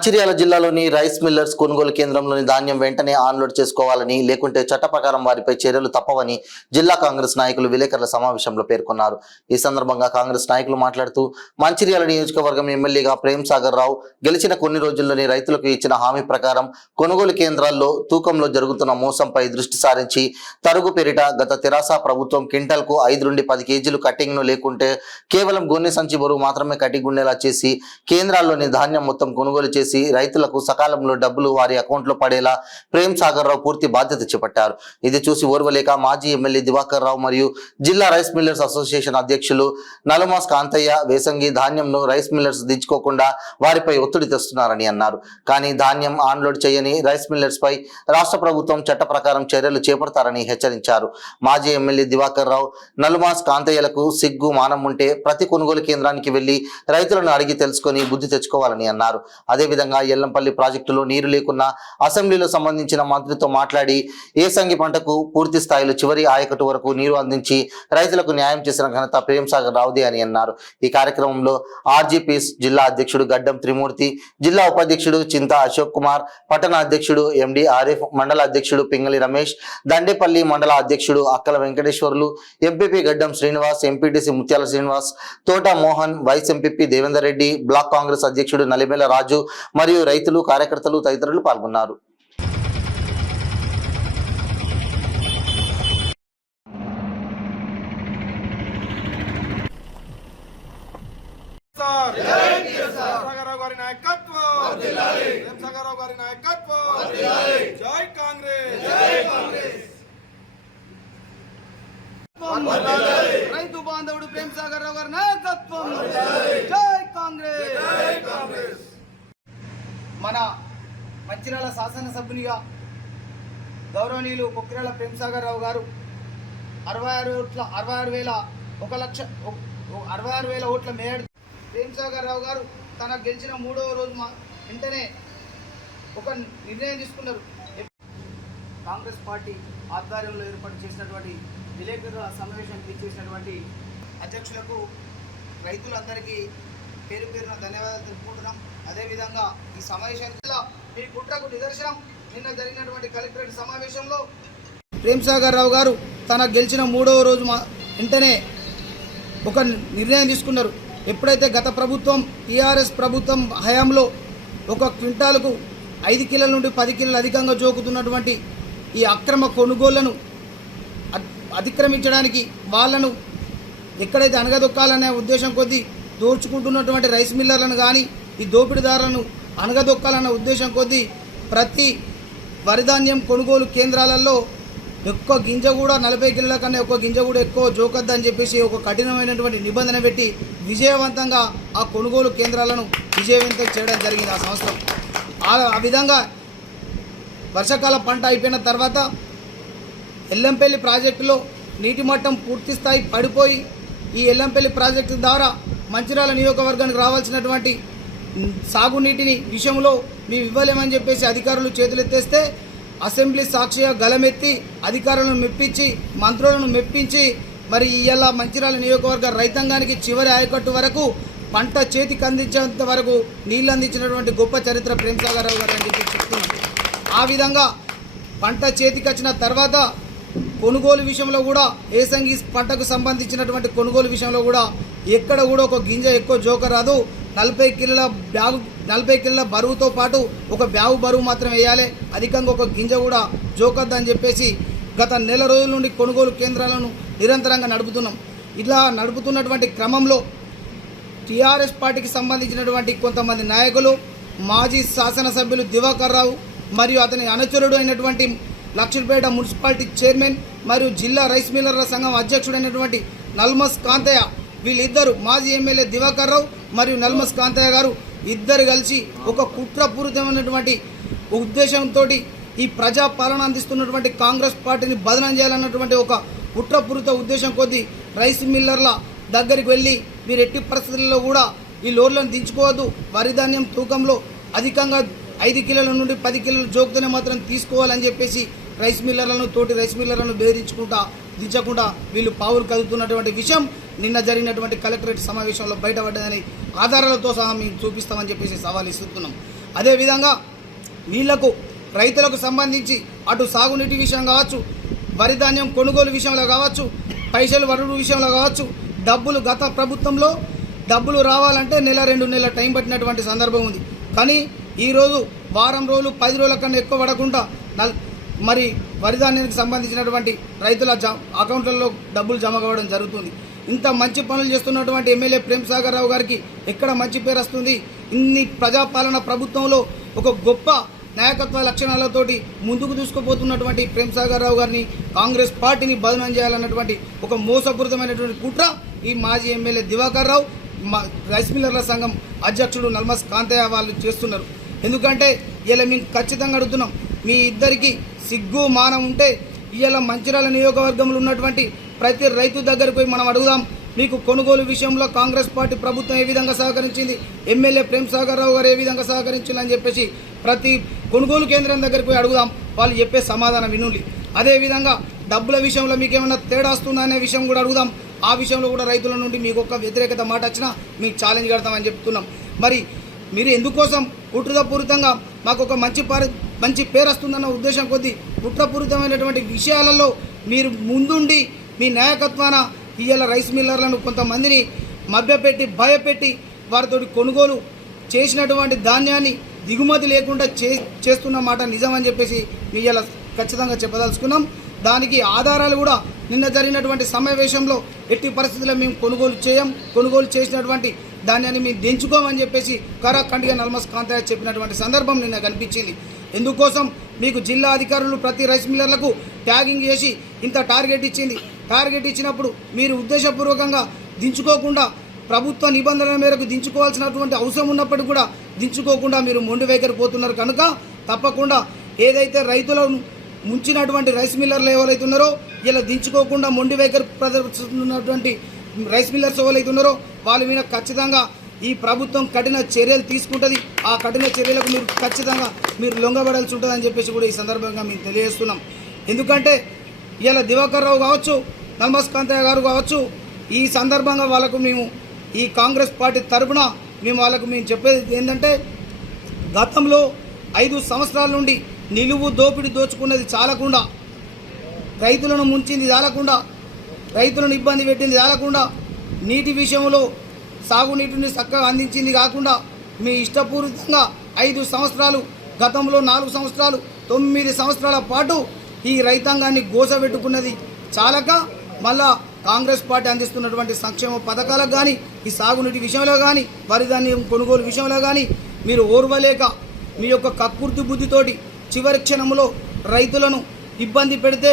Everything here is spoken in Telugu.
మంచిర్యాల జిల్లాలోని రైస్ మిల్లర్స్ కొనుగోలు కేంద్రంలోని ధాన్యం వెంటనే ఆన్లోడ్ చేసుకోవాలని, లేకుంటే చట్ట ప్రకారం వారిపై చర్యలు తప్పవని జిల్లా కాంగ్రెస్ నాయకులు విలేకరుల సమావేశంలో పేర్కొన్నారు. ఈ సందర్భంగా కాంగ్రెస్ నాయకులు మాట్లాడుతూ, మంచిర్యాల నియోజకవర్గం ఎమ్మెల్యేగా ప్రేమ్ సాగర్ రావు గెలిచిన కొన్ని రోజుల్లోనే రైతులకు ఇచ్చిన హామీ ప్రకారం కొనుగోలు కేంద్రాల్లో తూకంలో జరుగుతున్న మోసంపై దృష్టి సారించి తరుగు పేరిట గత తెరాస ప్రభుత్వం క్వింటాల్కు 5 నుండి 10 కేజీలు కట్టింగ్ను, లేకుంటే కేవలం గొన్నె సంచి బరువు మాత్రమే కట్టిగుండేలా చేసి కేంద్రాల్లోని ధాన్యం మొత్తం కొనుగోలు చేసి రైతులకు సకాలంలో డబ్బులు వారి అకౌంట్లో పడేలా ప్రేమ్ సాగర్ రావు పూర్తి బాధ్యత చేపట్టారు. ఇది చూసి ఓర్వలేక మాజీ ఎమ్మెల్యే దివాకర్ రావు మరియు జిల్లా రైస్ మిల్లర్స్ అసోసియేషన్ అధ్యక్షులు నలుమాస్ కాంతయ్య వేసంగి ధాన్యంను రైస్ మిల్లర్స్ దించుకోకుండా వారిపై ఒత్తిడి తెస్తున్నారని అన్నారు. కానీ ధాన్యం ఆన్లోడ్ చేయని రైస్ మిల్లర్స్ పై రాష్ట్ర ప్రభుత్వం చట్ట ప్రకారం చర్యలు చేపడతారని హెచ్చరించారు. మాజీ ఎమ్మెల్యే దివాకర్ రావు, నలుమాస్ కాంతయ్యలకు సిగ్గు మానం ఉంటే ప్రతి కొనుగోలు కేంద్రానికి వెళ్లి రైతులను అడిగి తెలుసుకొని బుద్ధి తెచ్చుకోవాలని అన్నారు. అదేవిధంగా ఎల్లంపల్లి ప్రాజెక్టులో నీరు లేకున్నా అసెంబ్లీలో సంబంధించిన మంత్రితో మాట్లాడి ఏసంగి పంటకు పూర్తి స్థాయిలో చివరి ఆయకట్టు వరకు నీరు అందించి రైతులకు న్యాయం చేసిన ఘనత ప్రేమ్ సాగర్ రావుదే అని అన్నారు. ఈ కార్యక్రమంలో ఆర్జీపీస్ జిల్లా అధ్యక్షుడు గడ్డం త్రిమూర్తి, జిల్లా ఉపాధ్యక్షుడు చింతా అశోక్ కుమార్, పట్టణ అధ్యక్షుడు ఎండి ఆరిఫ్, మండల అధ్యక్షుడు పింగళి రమేష్, దండేపల్లి మండల అధ్యక్షుడు అక్కల వెంకటేశ్వర్లు, ఎంపీపీ గడ్డం Srinivas, MPTC Muthyala Srinivas, Thota Mohan, vice MPP Devender Reddy, block Congress అధ్యక్షుడు నలిమేల రాజు మరియు రైతులు, కార్యకర్తలు తదితరులు పాల్గొన్నారు. రైతు బాంధవుడు ప్రేమ్ సాగర్ రావు గారి నాయకత్వం. జై కాంగ్రెస్. మన మంచిర్యాల శాసనసభ్యునిగా గౌరవనీయులు కొక్కిరాల ప్రేమ్ సాగర్ రావు గారు 66,1,66,000 ఓట్ల మేయర్ ప్రేమ్ సాగర్ రావు గారు తన గెలిచిన 3వ రోజు వెంటనే ఒక నిర్ణయం తీసుకున్నారు. కాంగ్రెస్ పార్టీ ఆధ్వర్యంలో ఏర్పాటు చేసినటువంటి విలేకరుల సమావేశానికి ఇచ్చేసినటువంటి అధ్యక్షులకు, రైతులందరికీ పేరు పేరున ధన్యవాదాలు తెలుపుకుంటున్నాం. అదేవిధంగా ఈ సమావేశానికి ఈ కుట్రకు నిదర్శనం నిన్న జరిగినటువంటి కలెక్టరేట్ సమావేశంలో ప్రేమ్ సాగర్ రావు గారు తన గెలిచిన 3వ రోజు వెంటనే ఒక నిర్ణయం తీసుకున్నారు. ఎప్పుడైతే గత ప్రభుత్వం టీఆర్ఎస్ ప్రభుత్వం హయాంలో ఒక క్వింటాలకు 5 కిలోల నుండి 10 కిలోలు అధికంగా జోకుతున్నటువంటి ఈ అక్రమ కొనుగోళ్లను అతిక్రమించడానికి, వాళ్ళను ఎక్కడైతే అణగదొక్కాలనే ఉద్దేశం కొద్దీ దోచుకుంటున్నటువంటి రైస్ మిల్లర్లను కానీ ఈ దోపిడీదారులను అణగదొక్కాలన్న ఉద్దేశం కొద్దీ ప్రతి వరిధాన్యం కొనుగోలు కేంద్రాలలో ఎక్కువ గింజ కూడా 40 కిలోల కన్నా ఎక్కువ గింజ కూడా ఎక్కువ జోకద్దని చెప్పేసి ఒక కఠినమైనటువంటి నిబంధన పెట్టి విజయవంతంగా ఆ కొనుగోలు కేంద్రాలను విజయవంతం చేయడం జరిగింది ఆ సంవత్సరం. ఆ విధంగా వర్షాకాల పంట అయిపోయిన తర్వాత ఎల్లంపల్లి ప్రాజెక్టులో నీటి మట్టం పూర్తి స్థాయి పడిపోయి ఈ ఎల్లంపల్లి ప్రాజెక్టు ద్వారా మంచిర్యాల నియోజకవర్గానికి రావాల్సినటువంటి సాగునీటిని విషయంలో మేము ఇవ్వలేమని చెప్పేసి అధికారులు చేతులెత్తేస్తే అసెంబ్లీ సాక్షిగా గలమెత్తి అధికారులను మెప్పించి, మంత్రులను మెప్పించి మరి ఇవాళ మంచిర్యాల నియోజకవర్గ రైతాంగానికి చివరి ఆయకట్టు వరకు పంట చేతికి అందించేంత వరకు నీళ్ళు అందించినటువంటి గొప్ప చరిత్ర ప్రేమ్ సాగర్ రావు గారు అని చెప్పి చెప్తున్నాం. ఆ విధంగా పంట చేతికి వచ్చిన తర్వాత కొనుగోలు విషయంలో కూడా ఏసంగి పంటకు సంబంధించినటువంటి కొనుగోలు విషయంలో కూడా ఎక్కడ కూడా ఒక గింజ ఎక్కువ జోక రాదు. 40 కిలోల బరువుతో పాటు ఒక బ్యాగు బరువు మాత్రం వేయాలి, అధికంగా ఒక గింజ కూడా జోకద్దని చెప్పేసి గత నెల రోజుల నుండి కొనుగోలు కేంద్రాలను నిరంతరంగా నడుపుతున్నాం. ఇట్లా నడుపుతున్నటువంటి క్రమంలో టీఆర్ఎస్ పార్టీకి సంబంధించినటువంటి కొంతమంది నాయకులు, మాజీ శాసనసభ్యులు దివాకర్ రావు మరియు అతని అనుచరుడు అయినటువంటి లక్షపేట మున్సిపాలిటీ చైర్మన్ మరియు జిల్లా రైస్ మిల్లర్ల సంఘం అధ్యక్షుడైనటువంటి నల్మస్ కాంతయ్య, వీళ్ళిద్దరు మాజీ ఎమ్మెల్యే దివాకర్ రావు మరియు నల్మస్ కాంతయ్య గారు ఇద్దరు కలిసి ఒక కుట్రపూరితమైనటువంటి ఉద్దేశంతో ఈ ప్రజాపాలన అందిస్తున్నటువంటి కాంగ్రెస్ పార్టీని బదనం చేయాలన్నటువంటి ఒక కుట్రపూరిత ఉద్దేశం కొద్దీ రైస్ మిల్లర్ల దగ్గరికి వెళ్ళి మీరు ఎట్టి పరిస్థితుల్లో కూడా ఈ లోడ్లను దించుకోవద్దు, వరిధాన్యం తూకంలో అధికంగా 5 కిలోల నుండి 10 కిలోలు జోకుతూనే మాత్రం తీసుకోవాలని చెప్పేసి తోటి రైస్ మిల్లర్లను బెదిరించుకుంటా దించకుండా వీళ్ళు పావులు కదుతున్నటువంటి విషయం నిన్న జరిగినటువంటి కలెక్టరేట్ సమావేశంలో బయటపడ్డదని ఆధారాలతో సహా మేము చూపిస్తామని చెప్పేసి సవాల్ ఇస్తున్నాం. అదేవిధంగా వీళ్లకు రైతులకు సంబంధించి అటు సాగునీటి విషయం కావచ్చు, వరి ధాన్యం కొనుగోలు విషయంలో కావచ్చు, పైసలు వరుడు విషయంలో కావచ్చు, డబ్బులు గత ప్రభుత్వంలో డబ్బులు రావాలంటే నెల 2 నెలల టైం పట్టినటువంటి సందర్భం ఉంది. కానీ ఈరోజు వారం రోజులు 10 రోజుల కన్నా ఎక్కువ పడకుండా మరి వరి ధాన్యానికి సంబంధించినటువంటి రైతుల అకౌంట్లలో డబ్బులు జమ కావడం జరుగుతుంది. ఇంత మంచి పనులు చేస్తున్నటువంటి ఎమ్మెల్యే ప్రేమ్ సాగర్ రావు గారికి ఎక్కడ మంచి పేరు వస్తుంది? ఇన్ని ప్రజాపాలన ప్రభుత్వంలో ఒక గొప్ప నాయకత్వ లక్షణాలతోటి ముందుకు దూసుకుపోతున్నటువంటి ప్రేమ్ సాగర్ రావు గారిని, కాంగ్రెస్ పార్టీని బదనాం చేయాలన్నటువంటి ఒక మోసపూరితమైనటువంటి కుట్ర ఈ మాజీ ఎమ్మెల్యే దివాకర్ రావు, రైస్ మిల్లర్ల సంఘం అధ్యక్షుడు నల్మస్ కాంతయ్య వాళ్ళు చేస్తున్నారు. ఎందుకంటే ఇలా మేము ఖచ్చితంగా అడుగుతున్నాం, మీ ఇద్దరికి సిగ్గు మానం ఉంటే ఇవాళ మంచిర్యాల నియోజకవర్గంలో ఉన్నటువంటి ప్రతి రైతు దగ్గరికి పోయి మనం అడుగుదాం, మీకు కొనుగోలు విషయంలో కాంగ్రెస్ పార్టీ ప్రభుత్వం ఏ విధంగా సహకరించింది, ఎమ్మెల్యే ప్రేమ్ సాగర్ రావు గారు ఏ విధంగా సహకరించింది అని చెప్పేసి ప్రతి కొనుగోలు కేంద్రం దగ్గరికి పోయి అడుగుదాం, వాళ్ళు చెప్పే సమాధానం వినుండి. అదేవిధంగా డబ్బుల విషయంలో మీకు ఏమైనా తేడా వస్తుందా అనే విషయం కూడా అడుగుదాం. ఆ విషయంలో కూడా రైతుల నుండి మీకు ఒక వ్యతిరేకత మాట వచ్చినా మీకు ఛాలెంజ్ కడతామని చెప్తున్నాం. మరి మీరు ఎందుకోసం కుట్రపూరితంగా మాకు ఒక మంచి పేరు వస్తుందన్న ఉద్దేశం కొద్దీ కుట్రపూరితమైనటువంటి విషయాలలో మీరు ముందుండి మీ నాయకత్వాన ఇవాళ రైస్ మిల్లర్లను కొంతమందిని మభ్యపెట్టి భయపెట్టి వారితో కొనుగోలు చేసినటువంటి ధాన్యాన్ని దిగుమతి లేకుండా చేస్తున్న మాట నిజమని చెప్పేసి మీ ఇలా ఖచ్చితంగా చెప్పదలుచుకున్నాం. దానికి ఆధారాలు కూడా నిన్న జరిగినటువంటి సమావేశంలో ఎట్టి పరిస్థితుల్లో మేము కొనుగోలు చేసినటువంటి ధాన్యాన్ని మేము దించుకోమని చెప్పేసి కరాఖండిగా నల్మస్ కాంతయ్య చెప్పినటువంటి సందర్భం నిన్న కనిపించింది. ఎందుకోసం మీకు జిల్లా అధికారులు ప్రతి రైస్ మిల్లర్లకు ట్యాగింగ్ చేసి ఇంత టార్గెట్ ఇచ్చింది. టార్గెట్ ఇచ్చినప్పుడు మీరు ఉద్దేశపూర్వకంగా దించుకోకుండా ప్రభుత్వ నిబంధనల మేరకు దించుకోవాల్సినటువంటి అవసరం ఉన్నప్పటికీ కూడా దించుకోకుండా మీరు మొండి వైఖరి పోతున్నారు. కనుక తప్పకుండా ఏదైతే రైతులను ముంచినటువంటి రైస్ మిల్లర్లు ఎవరైతే ఉన్నారో ఇలా దించుకోకుండా మొండి వైఖరి ప్రదర్శిస్తున్నటువంటి రైస్ మిల్లర్స్ ఎవరైతే ఉన్నారో వాళ్ళ మీద ఖచ్చితంగా ఈ ప్రభుత్వం కఠిన చర్యలు తీసుకుంటుంది. ఆ కఠిన చర్యలకు మీరు ఖచ్చితంగా లొంగబడాల్సి ఉంటుందని చెప్పేసి కూడా ఈ సందర్భంగా మేము తెలియజేస్తున్నాం. ఎందుకంటే ఇలా దివాకర్ రావు కావచ్చు, నల్మస్ కాంతయ్య గారు కావచ్చు, ఈ సందర్భంగా వాళ్ళకు మేము ఈ కాంగ్రెస్ పార్టీ తరఫున వాళ్ళకు చెప్పేది ఏంటంటే, గతంలో 5 సంవత్సరాల నుండి నిలువు దోపిడీ దోచుకున్నది చాలకుండా, రైతులను ముంచింది చాలకుండా, రైతులను ఇబ్బంది పెట్టింది చాలకుండా, నీటి విషయంలో సాగునీటిని చక్కగా అందించింది కాకుండా మీ ఇష్టపూరితంగా 5 సంవత్సరాలు, గతంలో 4 సంవత్సరాలు, 9 సంవత్సరాల పాటు ఈ రైతాంగాన్ని గోసబెట్టుకున్నది చాలక మళ్ళా కాంగ్రెస్ పార్టీ అందిస్తున్నటువంటి సంక్షేమ పథకాలకు కానీ, ఈ సాగునీటి విషయంలో కానీ, వరి ధాన్యం కొనుగోలు విషయంలో కానీ మీరు ఓర్వలేక మీ యొక్క కక్కుర్తి బుద్ధితోటి చివరి క్షణంలో రైతులను ఇబ్బంది పెడితే